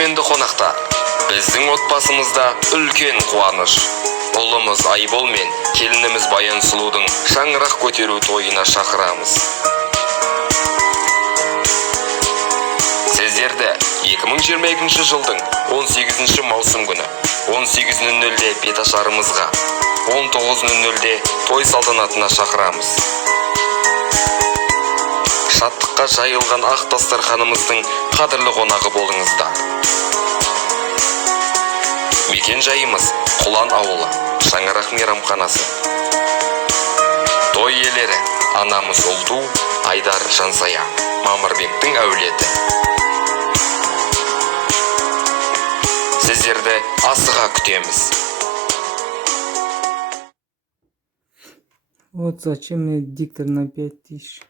Күйменді қонақтар, біздің отбасымызда үлкен қуаныш. Ұлымыз Айбол мен келініміз Баян Сұлудың шаңырақ көтеру тойына шақырамыз. Сіздерді 2022 жылдың 18 маусым күні 18:00-де беташарымызға, 19:00-де той салтанатына шақырамыз. Шаттыққа жайылған ақ дастарханымыздың қадірлі қонағы болыңыздар. Мекен жайымыз Құлан ауылы, Шаңырақ мейрамханасы. Той иелері анамыз Ұлту, Айдар Жансая, Мамырбектің әулеті. Сіздерді асыға күтеміз. Вот зачем мне диктор на 5000.